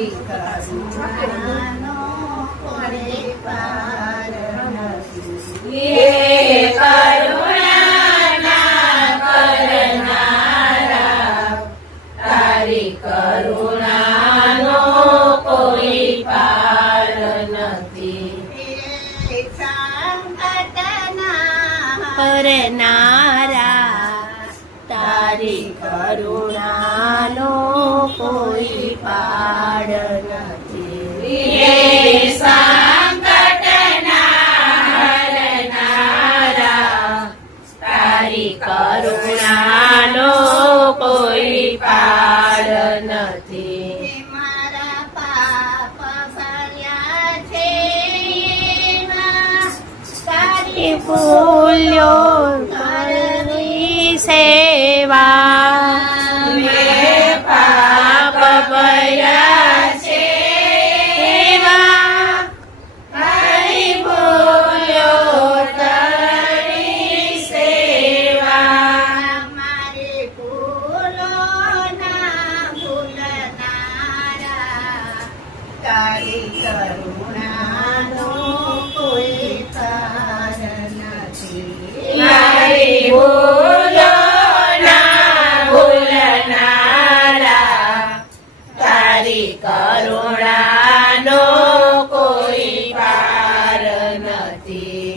તારી કરુણાનો કોઈ પાર નથી. હે કરુણાના કરનારા, તારી કરુણાનો કોઈ પાર નથી. કરનારા, તારી કરુણાનો કોઈ પાડ નથી. હે સંકટના હરનારા, તારી કરુણાનો કોઈ પાડ નથી. મારા પાપ ભર્યા છે એમાં તારી ભૂલ્યો કરવી સેવા. મેં પાપ ભર્યા છે એવા, તારી ભૂલ્યો તારી સેવા. મારી ભૂલોના ભૂલનારા, તારી કરુણાનો કોઈ પાર નથી. મારી ભૂલોના ભૂલનારા, તારી કરુણાનો કોઈ પાર નથી.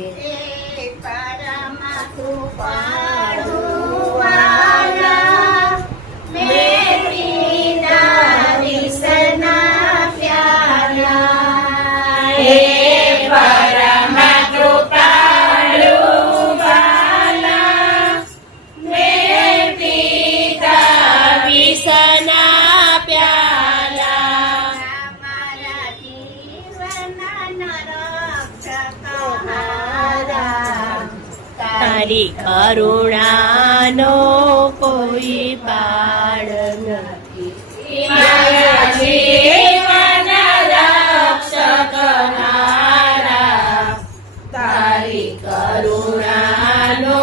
એ પરમ કૃપાળુ વાલા, મેં પીધા વિષના પ્યાલા. હે પરમ કૃપાળુ વાલા, મેં પીધા વિષના પ્યાલા. મારા જીવનના રક્ષક હારા, તારી કરુણાનો કોઈ પાડ નથી. મારા જીવન રક્ષક હારા, તારી કરુણાનો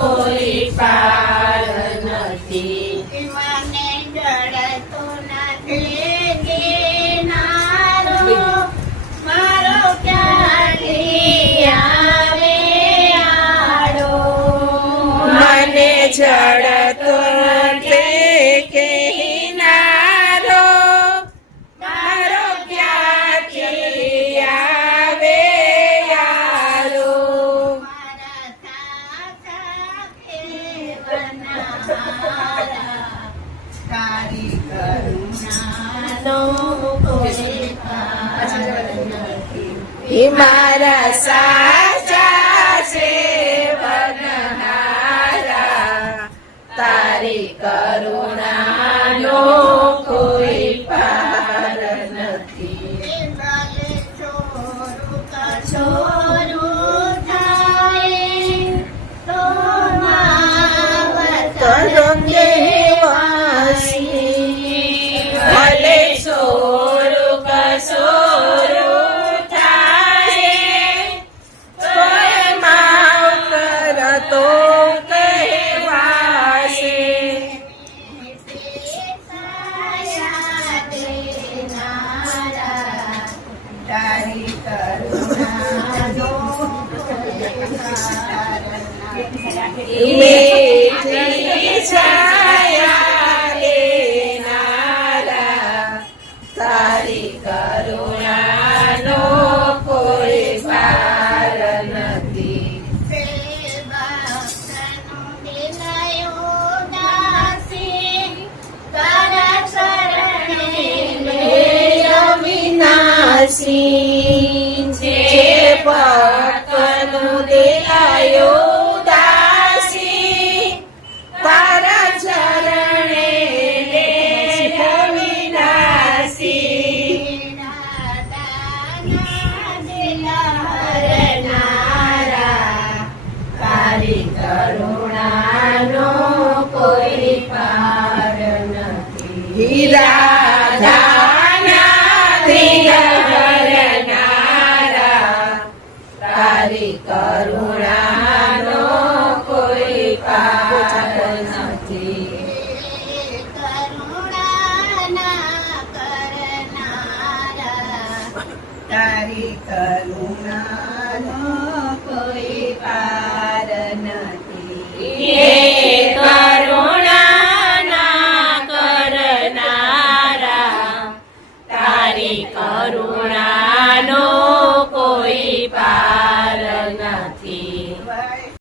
કોઈ પાર નથી. મને જડતો નથી દેનારો, મારો ક્યાંથી આવે આડો. મને જડતો તે કહેનારો, મારો ક્યાંથી આવે યારો. મારા સાચા કેવનારા, તારી કરુણાનો કોઈ પાર નથી. હે મારા સાચા સેવનહારા, તારી કરુણાનો કોઈ પાર નથી. ભલે ચોરું કછોરું થાય, તો માવત તરંગે વાસી, ભલે સોરું કસોરું થાય, તોય માફ કરતો કહેવાશે. તારી કરુણાનો મેથી છાયા લેનારા, તારી કરુણાનો કોઈ પાર નથી. જે ભક્તનું દિલાયો દાસી, તારા ચરણે વિનાશી. તારી કરુણાનો કોઈ પાર નથી. હીરા તારી કરુણાનો કોઈ પાર નથી. કરુણાના તારી કરુણાનો કોઈ પાર નથી. હે કરુણાના કરનારા તારી કરુણા